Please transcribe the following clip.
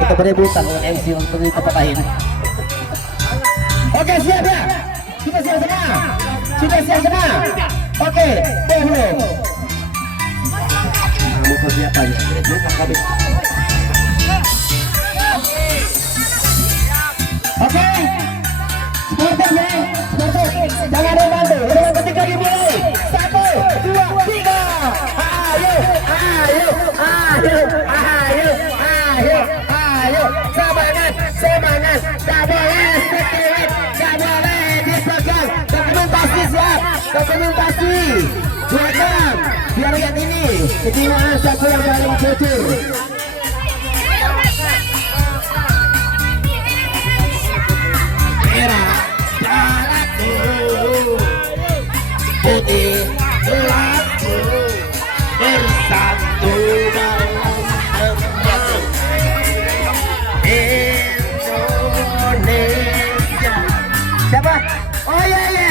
kita berebutan dengan MC untuk dipatahin. Oke, siap ya? Sudah siap semua? Sudah siap semua? Oke, belum. Kamu persiapan. Oke. Sporter ya, sporter. Jangan membantu. Udah ketika dimulai. 1, 2, 3. Ayo, ayo, ayo, ayo, ayo, ayo. Semangat, semangat. Tak boleh sekilat, tak boleh dipegang. Dokumentasi siap, dokumentasi. Buatkan, biar lihat ini kejiwaan siapa yang paling jujur. Merah, darahku, putih, gelapku, bersatu dalam Indonesia. Siapa? Oh iya iya.